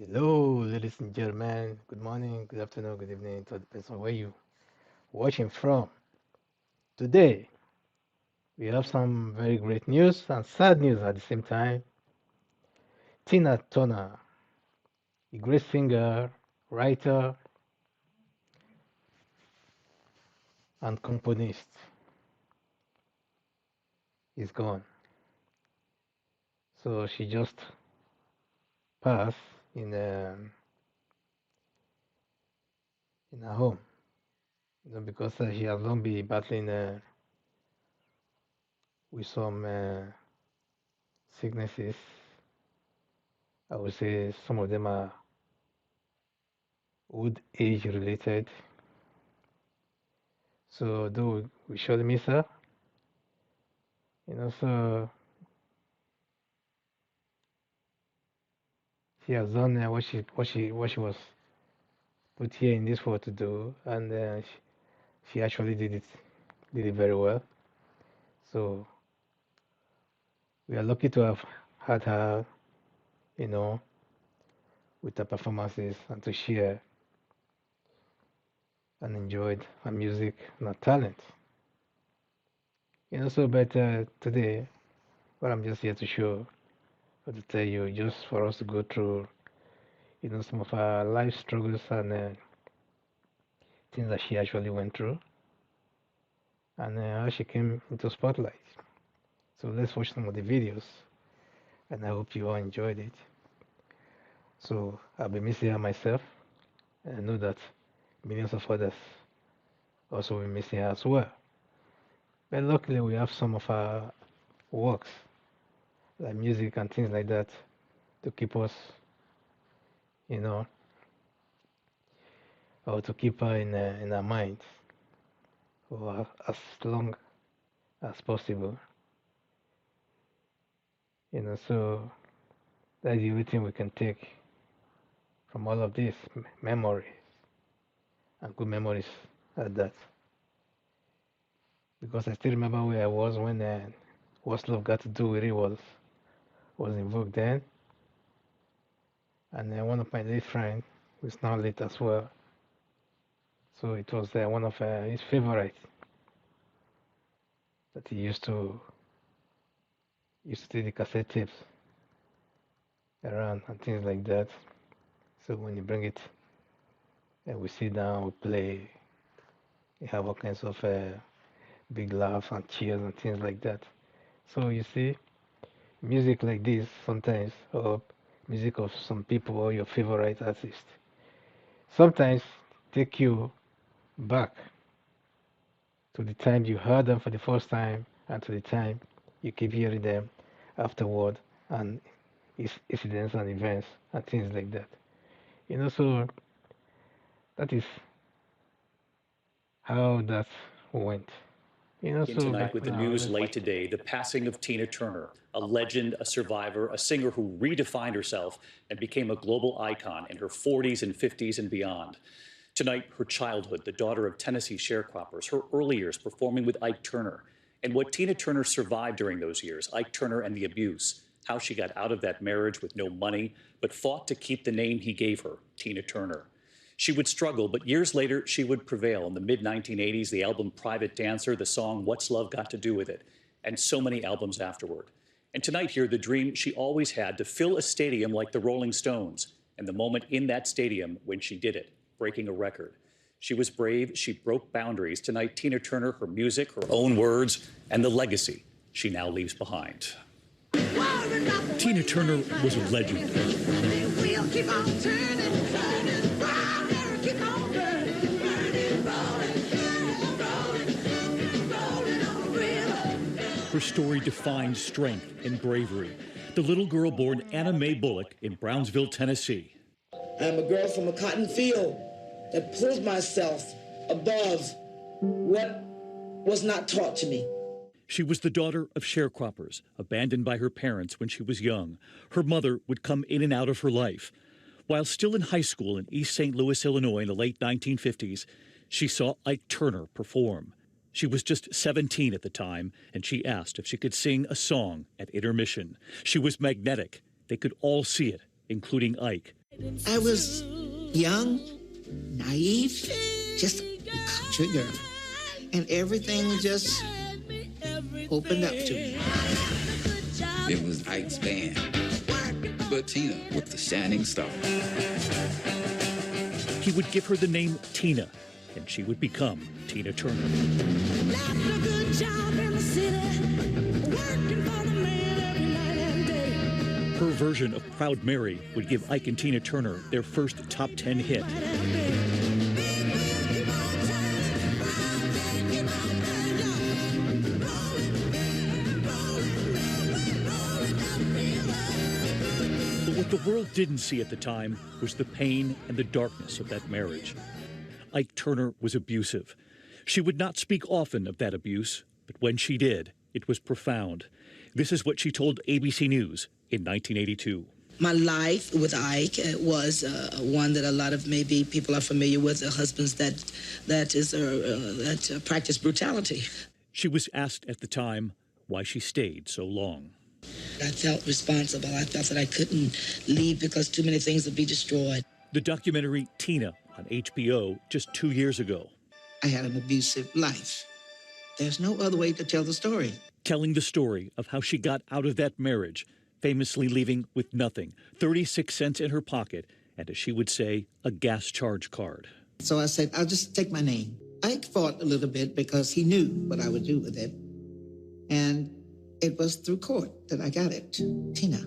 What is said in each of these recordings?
Hello, ladies and gentlemen. Good morning, good afternoon, good evening. It all depends on where you watching from. Today, we have some very great news and sad news at the same time. Tina Turner, a great singer, writer, and componist, is gone. So she just passed in in her home, because she has long been battling with some sicknesses. I would say some of them are old age related. So though we surely miss her, so she has done what she was put here in this world to do, and she actually did it very well. So we are lucky to have had her, you know, with her performances and to share and enjoyed her music and her talent. So but today, what I'm just here to show or to tell you, just for us to go through, some of our life struggles and things that she actually went through and how she came into spotlight. So let's watch some of the videos, and I hope you all enjoyed it. So I'll be missing her myself, and I know that millions of others also will be missing her as well. But luckily, we have some of her works, like music and things like that, to keep us, you know, or to keep her in our minds for as long as possible. So that's the only thing we can take from all of this memories and good memories at that. Because I still remember where I was when What's Love Got to Do with It was invoked then. And one of my late friends, who's now late as well, so it was one of his favorites that he used to take the cassette tapes around and things like that. So when you bring it, we sit down, we play, we have all kinds of big laughs and cheers and things like that. So you see, music like this sometimes, or music of some people or your favorite artist, sometimes take you back to the time you heard them for the first time and to the time you keep hearing them afterward and incidents and events and things like that. So that is how that went. In So tonight back with the now, news let's late today, the passing of Tina Turner, a legend, a survivor, a singer who redefined herself and became a global icon in her 40s and 50s and beyond. Tonight, her childhood, the daughter of Tennessee sharecroppers, her early years performing with Ike Turner, and what Tina Turner survived during those years, Ike Turner and the abuse, how she got out of that marriage with no money, but fought to keep the name he gave her, Tina Turner. She would struggle, but years later, she would prevail. In the mid 1980s, the album Private Dancer, the song What's Love Got to Do with It, and so many albums afterward. And tonight, here, the dream she always had to fill a stadium like the Rolling Stones, and the moment in that stadium when she did it, breaking a record. She was brave, she broke boundaries. Tonight, Tina Turner, her music, her own words, and the legacy she now leaves behind. Tina Turner was a legend. Her story defined strength and bravery. The little girl born Anna Mae Bullock in Brownsville, Tennessee. I'm a girl from a cotton field that pulls myself above what was not taught to me. She was the daughter of sharecroppers, abandoned by her parents when she was young. Her mother would come in and out of her life. While still in high school in East St. Louis, Illinois in the late 1950s, she saw Ike Turner perform. She was just 17 at the time, and she asked if she could sing a song at intermission. She was magnetic. They could all see it, including Ike. I was young, naive, just a country girl. And everything just opened up to me. It was Ike's band, but Tina was the shining star. He would give her the name Tina, and she would become Tina Turner. Her version of Proud Mary would give Ike and Tina Turner their first top 10 hit. But what the world didn't see at the time was the pain and the darkness of that marriage. Ike Turner was abusive. She would not speak often of that abuse, but when she did, it was profound. This is what she told ABC News in 1982. My life with Ike was one that a lot of maybe people are familiar with, husbands that practice brutality. She was asked at the time why she stayed so long. I felt responsible. I felt that I couldn't leave because too many things would be destroyed. The documentary Tina on HBO just 2 years ago. I had an abusive life. There's no other way to tell the story. Telling the story of how she got out of that marriage, famously leaving with nothing, 36 cents in her pocket, and as she would say, a gas charge card. So I said, I'll just take my name. Ike fought a little bit because he knew what I would do with it. And it was through court that I got it. Tina.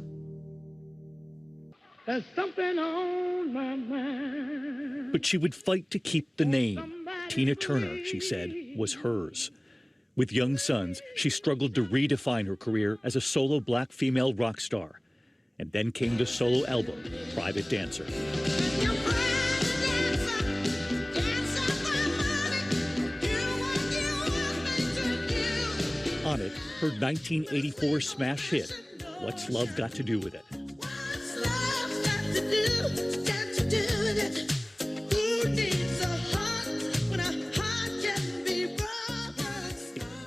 There's something on my mind. But she would fight to keep the name. Tina Turner, she said, was hers. With young sons, she struggled to redefine her career as a solo black female rock star. And then came the solo album, Private Dancer. On it, her 1984 smash hit, What's Love Got to Do With It?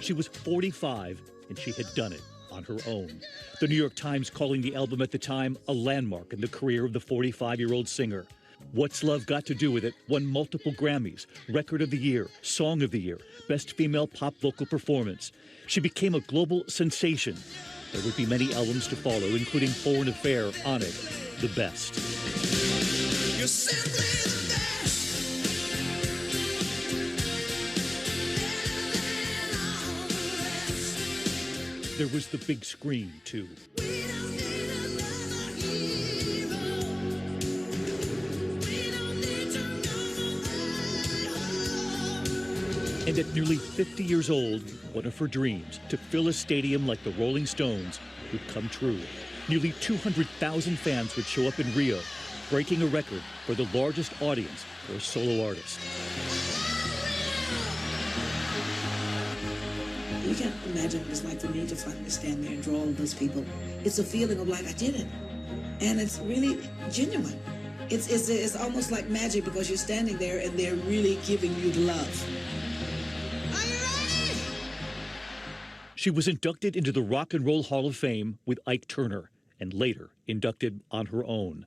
She was 45, and she had done it on her own. The New York Times calling the album at the time a landmark in the career of the 45-year-old singer. What's Love Got to Do With It won multiple Grammys, Record of the Year, Song of the Year, Best Female Pop Vocal Performance. She became a global sensation. There would be many albums to follow, including Foreign Affair, On It, the best. You're simply the best. There was the big screen, too. And at nearly 50 years old, one of her dreams, to fill a stadium like the Rolling Stones, would come true. Nearly 200,000 fans would show up in Rio, breaking a record for the largest audience for a solo artist. You can't imagine what it's like for me to finally stand there and draw all those people. It's a feeling of like, I did it. And it's really genuine. It's almost like magic because you're standing there and they're really giving you the love. She was inducted into the Rock and Roll Hall of Fame with Ike Turner, and later inducted on her own.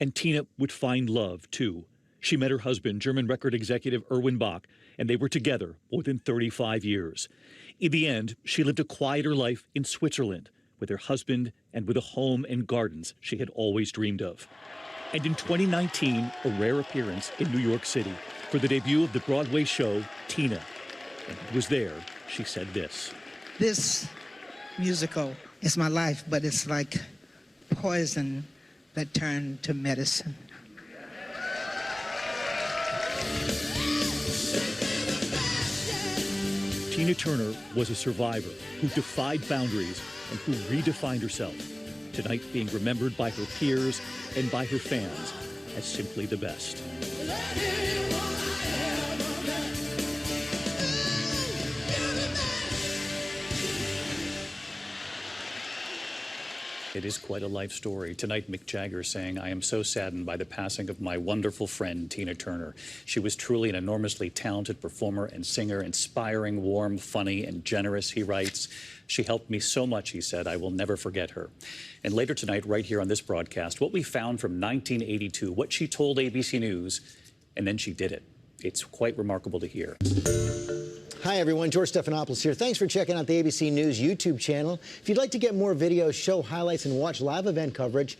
And Tina would find love, too. She met her husband, German record executive Erwin Bach, and they were together more than 35 years. In the end, she lived a quieter life in Switzerland with her husband and with a home and gardens she had always dreamed of. And in 2019, a rare appearance in New York City for the debut of the Broadway show, Tina. And it was there she said this. This musical is my life, but it's like poison that turned to medicine. Tina Turner was a survivor who defied boundaries and who redefined herself, tonight being remembered by her peers and by her fans as simply the best. It is quite a life story. Tonight, Mick Jagger saying, "I am so saddened by the passing of my wonderful friend, Tina Turner. She was truly an enormously talented performer and singer, inspiring, warm, funny, and generous," he writes. "She helped me so much," he said. "I will never forget her." And later tonight, right here on this broadcast, what we found from 1982, what she told ABC News, and then she did it. It's quite remarkable to hear. Hi, everyone. George Stephanopoulos here. Thanks for checking out the ABC News YouTube channel. If you'd like to get more videos, show highlights, and watch live event coverage,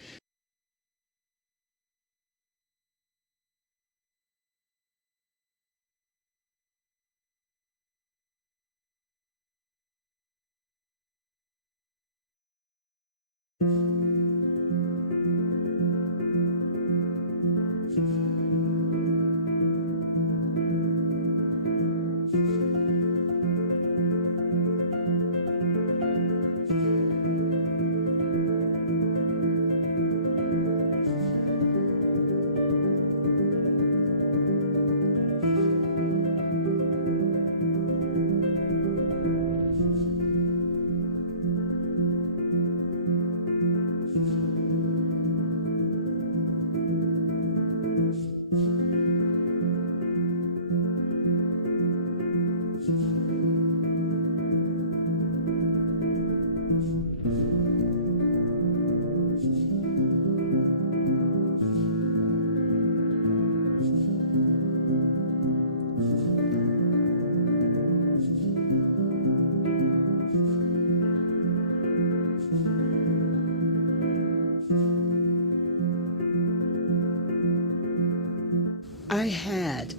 I had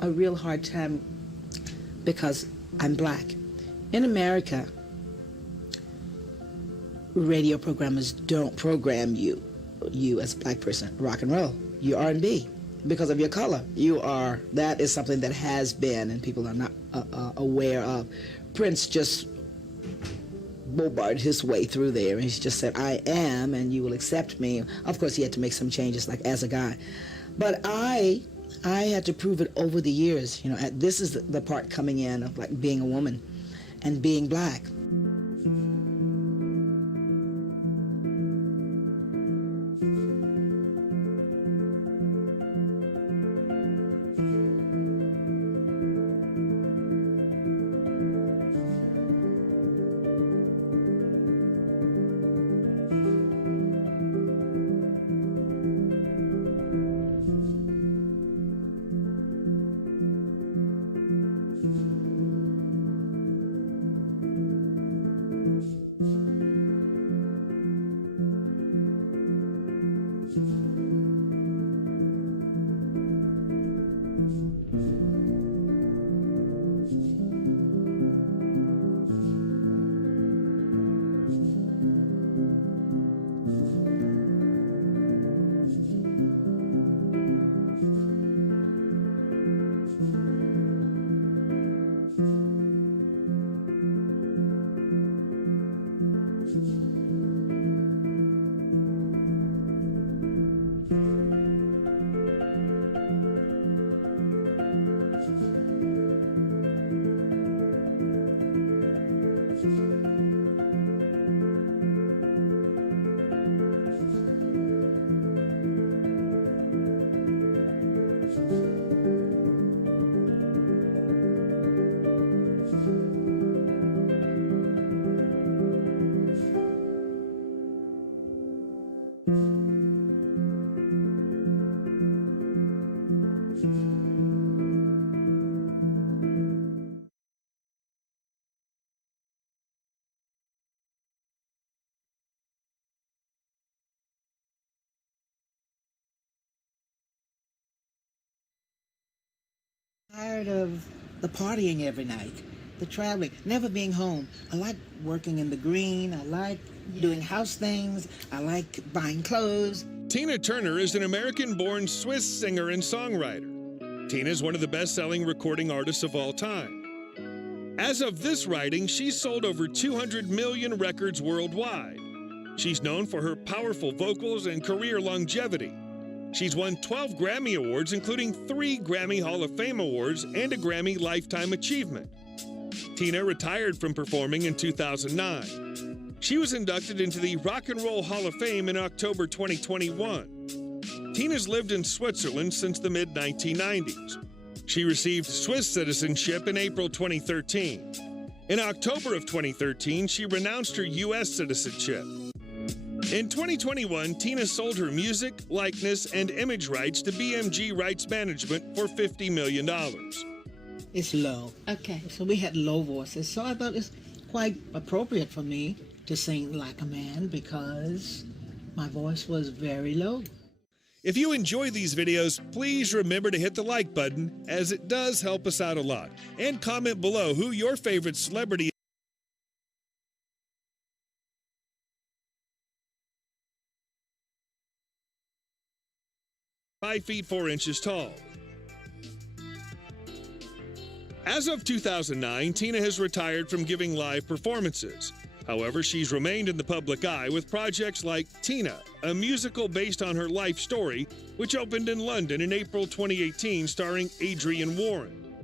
a real hard time because I'm black. In America, radio programmers don't program you as a black person, rock and roll. You R&B because of your color. That is something that has been, and people are not aware of. Prince just bombarded his way through there, and he just said, "I am, and you will accept me." Of course, he had to make some changes, like as a guy. But I had to prove it over the years. You know, this is the part coming in of like being a woman and being black. Tired of the partying every night, the traveling, never being home. I like working in the green. I like doing house things. I like buying clothes. Tina Turner is an American-born Swiss singer and songwriter. Tina is one of the best-selling recording artists of all time. As of this writing, she's sold over 200 million records worldwide. She's known for her powerful vocals and career longevity. She's won 12 Grammy Awards, including 3 Grammy Hall of Fame Awards and a Grammy Lifetime Achievement. Tina retired from performing in 2009. She was inducted into the Rock and Roll Hall of Fame in October 2021. Tina's lived in Switzerland since the mid-1990s. She received Swiss citizenship in April 2013. In October of 2013, she renounced her U.S. citizenship. In 2021, Tina sold her music, likeness, and image rights to BMG Rights Management for $50 million. It's low. Okay. So we had low voices. So I thought it's quite appropriate for me to sing like a man because my voice was very low. If you enjoy these videos, please remember to hit the like button, as it does help us out a lot. And comment below who your favorite celebrity is. 5 feet 4 inches tall. As of 2009, Tina has retired from giving live performances. However, she's remained in the public eye with projects like Tina, a musical based on her life story, which opened in London in April 2018, starring Adrienne Warren.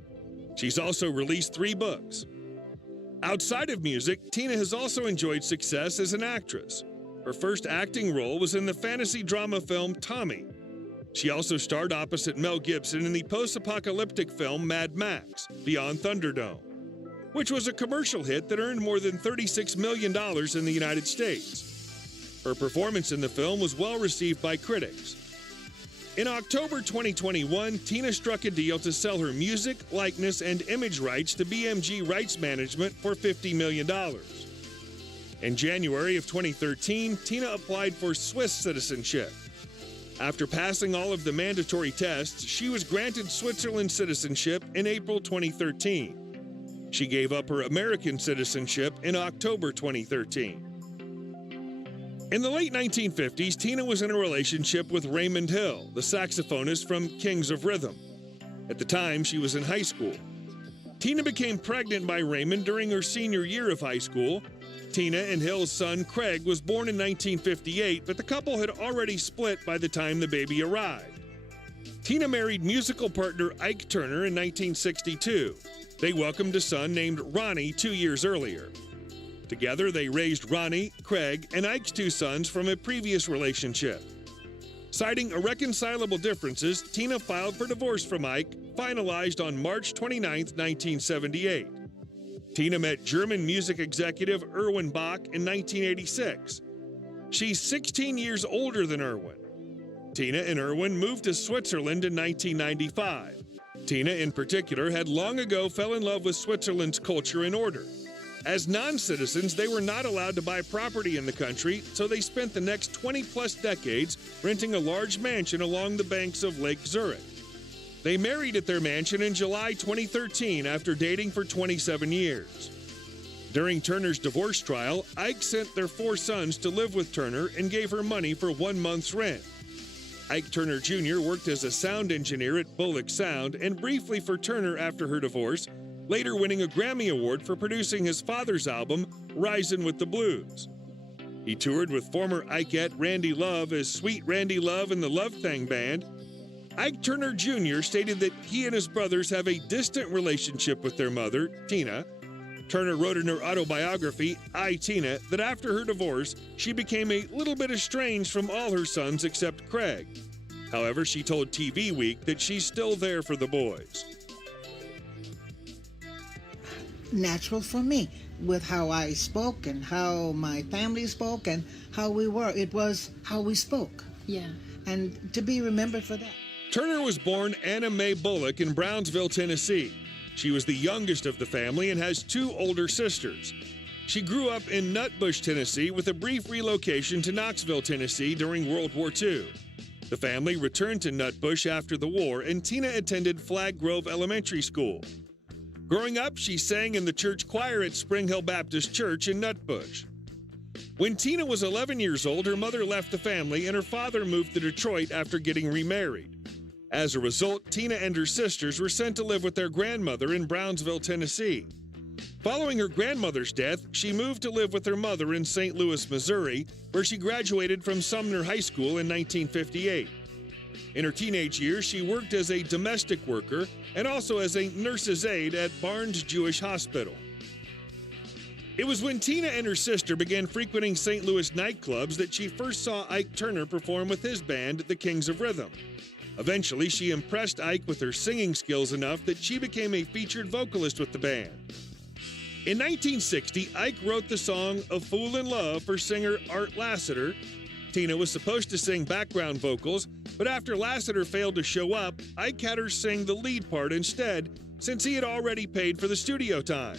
She's also released 3 books. Outside of music, Tina has also enjoyed success as an actress. Her first acting role was in the fantasy drama film Tommy. She also starred opposite Mel Gibson in the post-apocalyptic film Mad Max: Beyond Thunderdome, which was a commercial hit that earned more than $36 million in the United States. Her performance in the film was well received by critics. In October 2021, Tina struck a deal to sell her music, likeness, and image rights to BMG Rights Management for $50 million. In January of 2013, Tina applied for Swiss citizenship. After passing all of the mandatory tests, she was granted Switzerland citizenship in April 2013. She gave up her American citizenship in October 2013. In the late 1950s, Tina was in a relationship with Raymond Hill, the saxophonist from Kings of Rhythm. At the time, she was in high school. Tina became pregnant by Raymond during her senior year of high school. Tina and Hill's son, Craig, was born in 1958, but the couple had already split by the time the baby arrived. Tina married musical partner Ike Turner in 1962. They welcomed a son named Ronnie 2 years earlier. Together, they raised Ronnie, Craig, and Ike's 2 sons from a previous relationship. Citing irreconcilable differences, Tina filed for divorce from Ike, finalized on March 29, 1978. Tina met German music executive Erwin Bach in 1986. She's 16 years older than Erwin. Tina and Erwin moved to Switzerland in 1995. Tina, in particular, had long ago fell in love with Switzerland's culture and order. As non-citizens, they were not allowed to buy property in the country, so they spent the next 20-plus decades renting a large mansion along the banks of Lake Zurich. They married at their mansion in July 2013 after dating for 27 years. During Turner's divorce trial, Ike sent their 4 sons to live with Turner and gave her money for 1 month's rent. Ike Turner Jr. worked as a sound engineer at Bullock Sound and briefly for Turner after her divorce, later winning a Grammy Award for producing his father's album, Risin' with the Blues. He toured with former Ikeette Randy Love as Sweet Randy Love and the Love Thang Band. Ike Turner Jr. stated that he and his brothers have a distant relationship with their mother, Tina. Turner wrote in her autobiography, I, Tina, that after her divorce, she became a little bit estranged from all her sons except Craig. However, she told TV Week that she's still there for the boys. Natural for me, with how I spoke and how my family spoke and how we were. It was how we spoke. Yeah. And to be remembered for that. Turner was born Anna Mae Bullock in Brownsville, Tennessee. She was the youngest of the family and has 2 older sisters. She grew up in Nutbush, Tennessee, with a brief relocation to Knoxville, Tennessee during World War II. The family returned to Nutbush after the war, and Tina attended Flag Grove Elementary School. Growing up, she sang in the church choir at Spring Hill Baptist Church in Nutbush. When Tina was 11 years old, her mother left the family and her father moved to Detroit after getting remarried. As a result, Tina and her sisters were sent to live with their grandmother in Brownsville, Tennessee. Following her grandmother's death, she moved to live with her mother in St. Louis, Missouri, where she graduated from Sumner High School in 1958. In her teenage years, she worked as a domestic worker and also as a nurse's aide at Barnes Jewish Hospital. It was when Tina and her sister began frequenting St. Louis nightclubs that she first saw Ike Turner perform with his band, the Kings of Rhythm. Eventually, she impressed Ike with her singing skills enough that she became a featured vocalist with the band. In 1960, Ike wrote the song "A Fool in Love" for singer Art Lassiter. Tina was supposed to sing background vocals, but after Lassiter failed to show up, Ike had her sing the lead part instead, since he had already paid for the studio time.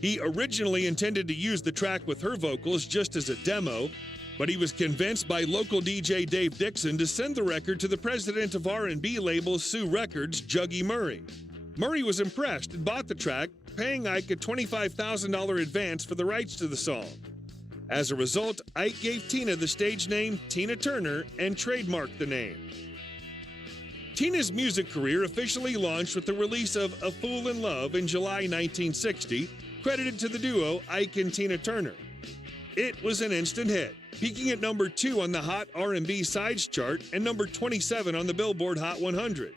He originally intended to use the track with her vocals just as a demo, but he was convinced by local DJ Dave Dixon to send the record to the president of R&B label Sue Records, Juggy Murray. Murray was impressed and bought the track, paying Ike a $25,000 advance for the rights to the song. As a result, Ike gave Tina the stage name Tina Turner and trademarked the name. Tina's music career officially launched with the release of "A Fool in Love" in July 1960, credited to the duo Ike and Tina Turner. It was an instant hit, peaking at number 2 on the Hot R&B Sides chart and number 27 on the Billboard Hot 100.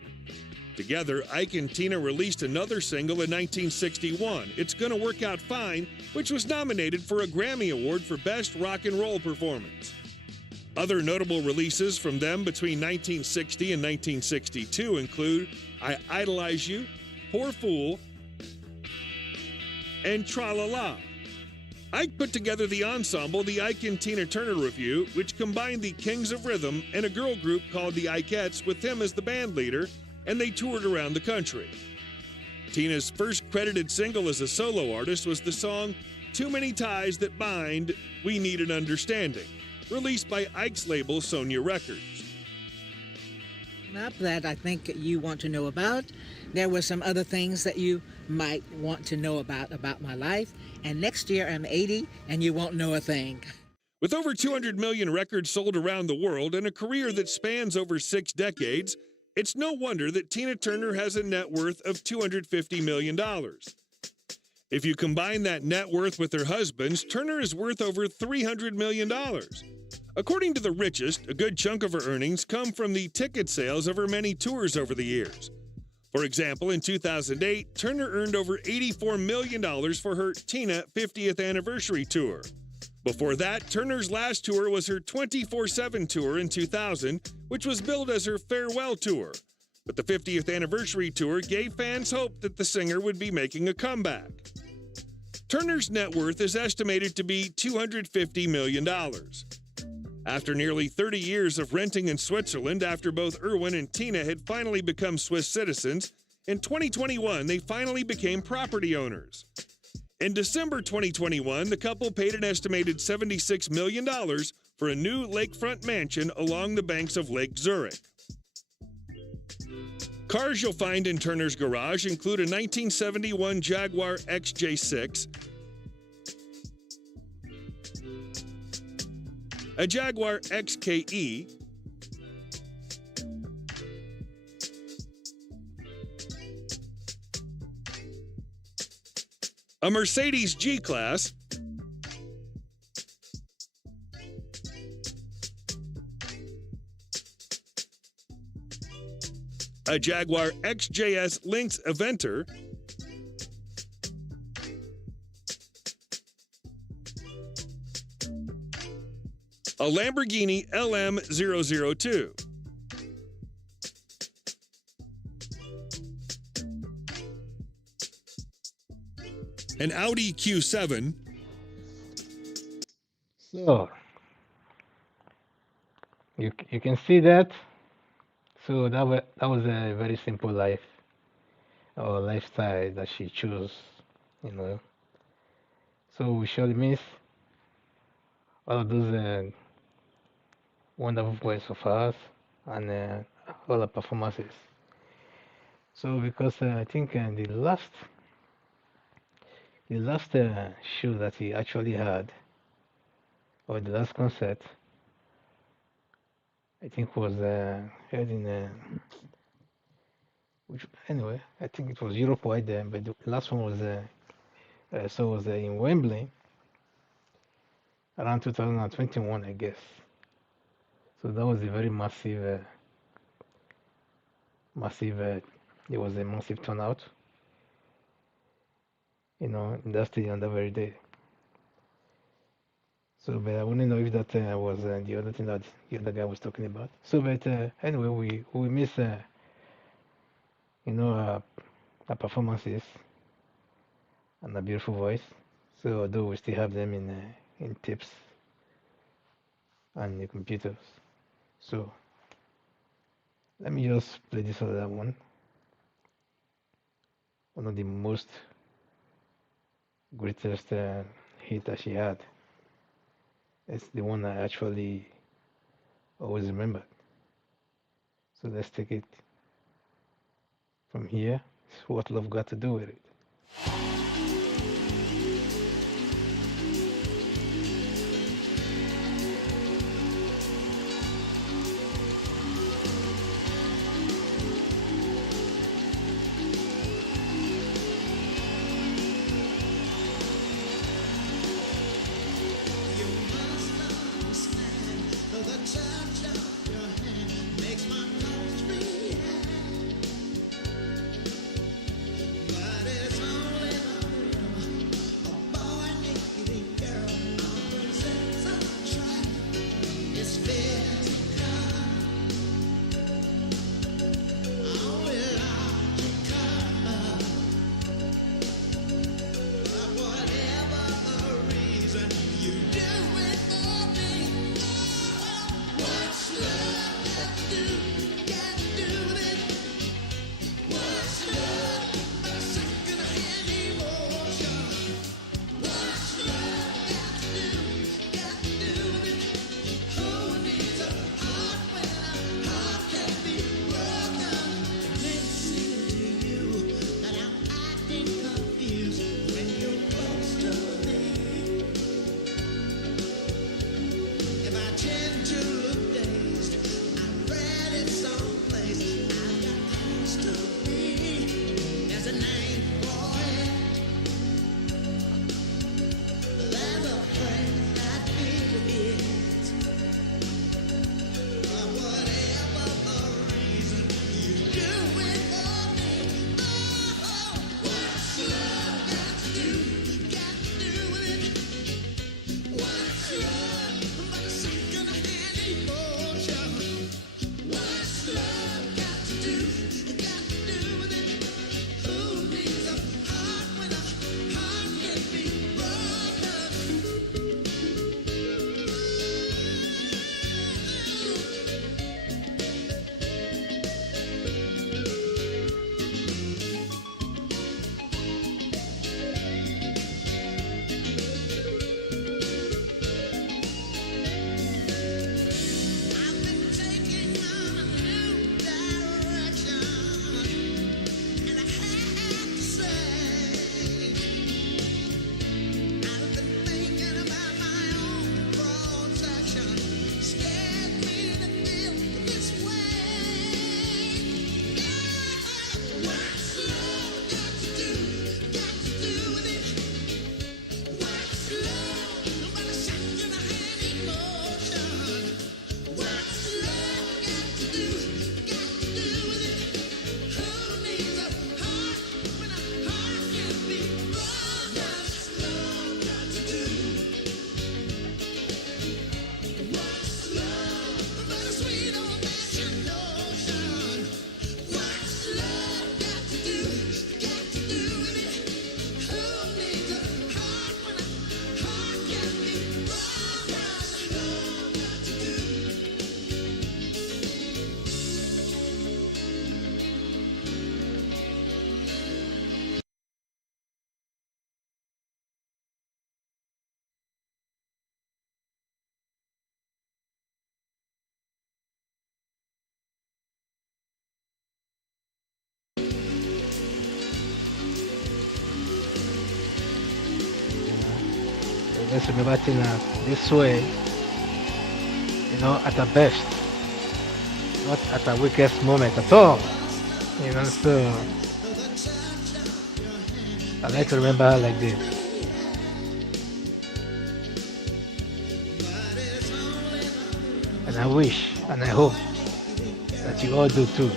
Together, Ike and Tina released another single in 1961, "It's Gonna Work Out Fine," which was nominated for a Grammy Award for Best Rock and Roll Performance. Other notable releases from them between 1960 and 1962 include "I Idolize You," "Poor Fool," and "Tra-La-La." Ike put together the ensemble The Ike and Tina Turner Review, which combined the Kings of Rhythm and a girl group called the Ikeettes with him as the band leader, and they toured around the country. Tina's first credited single as a solo artist was the song "Too Many Ties That Bind, We Need an Understanding," released by Ike's label Sonia Records. Up that I think you want to know about. There were some other things that you might want to know about my life. And next year I'm 80 and you won't know a thing. With over 200 million records sold around the world and a career that spans over 6 decades, it's no wonder that Tina Turner has a net worth of $250 million. If you combine that net worth with her husband's, Turner is worth over $300 million. According to The Richest, a good chunk of her earnings come from the ticket sales of her many tours over the years. For example, in 2008, Turner earned over $84 million for her Tina 50th Anniversary Tour. Before that, Turner's last tour was her 24/7 tour in 2000, which was billed as her farewell tour. But the 50th Anniversary Tour gave fans hope that the singer would be making a comeback. Turner's net worth is estimated to be $250 million. After nearly 30 years of renting in Switzerland after both Irwin and Tina had finally become Swiss citizens, in 2021 they finally became property owners. In December 2021, the couple paid an estimated $76 million for a new lakefront mansion along the banks of Lake Zurich. Cars you'll find in Turner's garage include a 1971 Jaguar XJ6, a Jaguar XKE, a Mercedes G-Class, a Jaguar XJS Lynx Aventer, a Lamborghini LM002, an Audi Q7, So you can see that. So that was a very simple life or lifestyle that she chose, you know. So we surely miss all of those wonderful voice of hers and all the performances. So because I think the last show that he actually had, or the last concert, I think was held in which anyway I think it was Europe wide, but the last one was was in Wembley around 2021, I guess. So that was a very massive. It was a massive turnout, you know, in that stadium that very day. So, but I want to know if that was the other thing that the other guy was talking about. So, but anyway, we miss you know our performances and a beautiful voice. So, although we still have them in tapes and the computers. So, let me just play this other one. One of the most greatest hit that she had. It's the one I actually always remember. So let's take it from here. It's What Love Got to Do with It. Let's remember Tina this way, you know, at her best, not at her weakest moment at all. You know, so I like to remember her like this. And I wish and I hope that you all do too.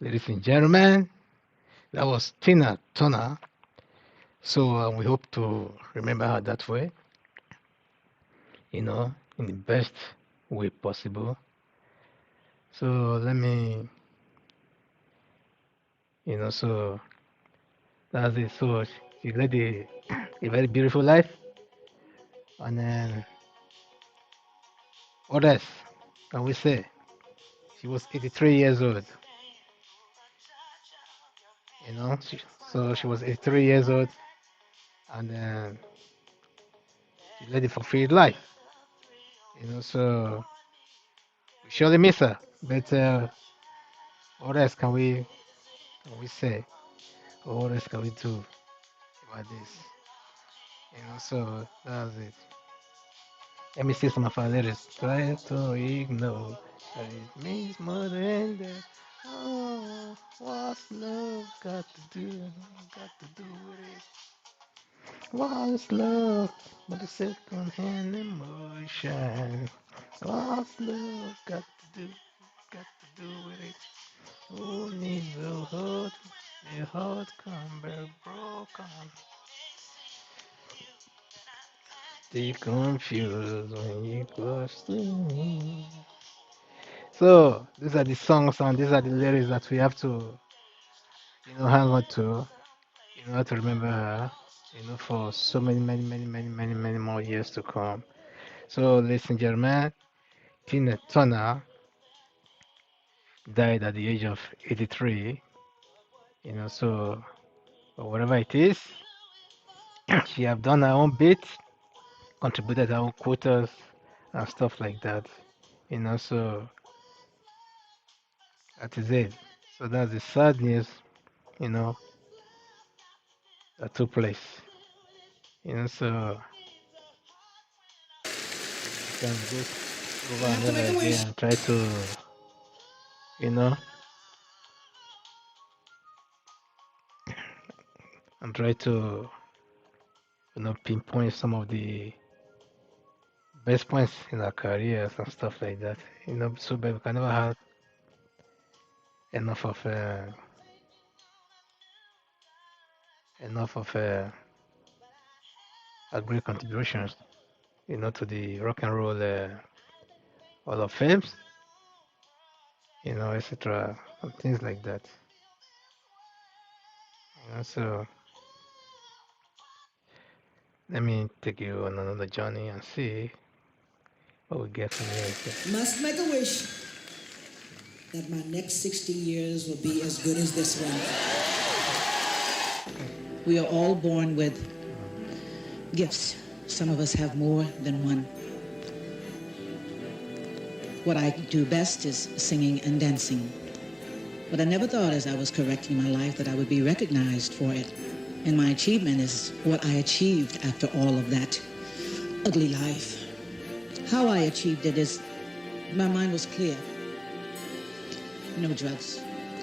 ladies and gentlemen, that was Tina Turner. So we hope to remember her that way, in the best way possible. So let me, so that's it. So she led a very beautiful life. And then, what else can we say? She was 83 years old. So she was 83 years old, and then she led a fulfilled life. So we surely miss her. But what else can we say? Or what else can we do about this? So that's it. Let me see some of our lyrics. Try to ignore that it means more than that. Oh, what's love got to do? Got to do with it. What's love but a second hand emotion? What's love got to do? Got to do with it. Who needs a heart can be broken? Stay confused when you close to me. So these are the songs and these are the lyrics that we have to, hang on to, have to remember her, for so many, many, many, many, many, many more years to come. So, ladies and gentlemen, Tina Turner died at the age of 83. So whatever it is, she have done her own bit, contributed her own quotas and stuff like that. So that is it. So that's the sad news, that took place. So you can go over and over again and try to, and try to, pinpoint some of the best points in our careers and stuff like that. So but we can never have enough of our great contributions, to the rock and roll Hall of Fame, etc. and things like that. So let me take you on another journey and see what we get from here. Must make a wish that my next 60 years will be as good as this one. We are all born with gifts. Some of us have more than one. What I do best is singing and dancing. But I never thought as I was correcting my life that I would be recognized for it. And my achievement is what I achieved after all of that ugly life. How I achieved it is my mind was clear. No drugs,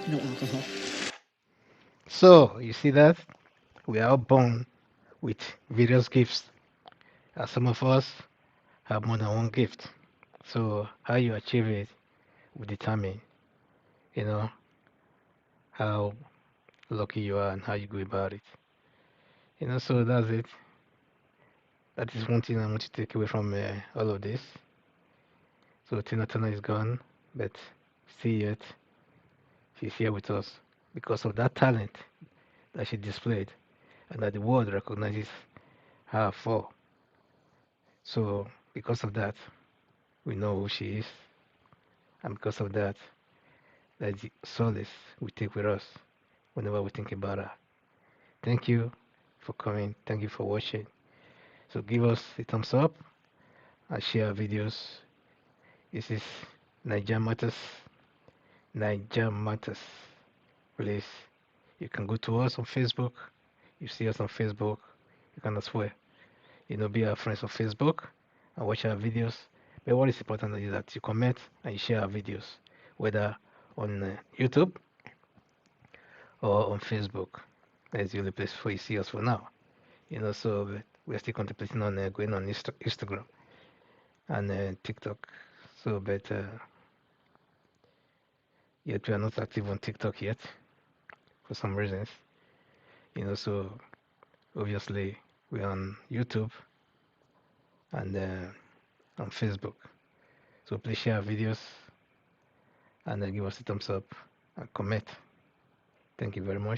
no alcohol. So, you see that? We are all born with various gifts. And some of us have more than one gift. So, how you achieve it will determine, how lucky you are and how you go about it. So that's it. That is one thing I want to take away from all of this. So Tina Turner is gone, but still yet, she's here with us because of that talent that she displayed and that the world recognizes her for. So because of that, we know who she is. And because of that, that's the solace we take with us whenever we think about her. Thank you for coming. Thank you for watching. So give us a thumbs up and share our videos. This is Naija Matters. Naija Matters. Please, you can go to us on Facebook. You see us on Facebook. You can as well, be our friends on Facebook and watch our videos. But what is important is that you comment and you share our videos, whether on YouTube or on Facebook. That's the only place where you see us for now. So we're still contemplating on going on Instagram and TikTok. So, but yet we are not active on TikTok yet for some reasons. So obviously we're on YouTube and on Facebook. So please share our videos and give us a thumbs up and comment. Thank you very much.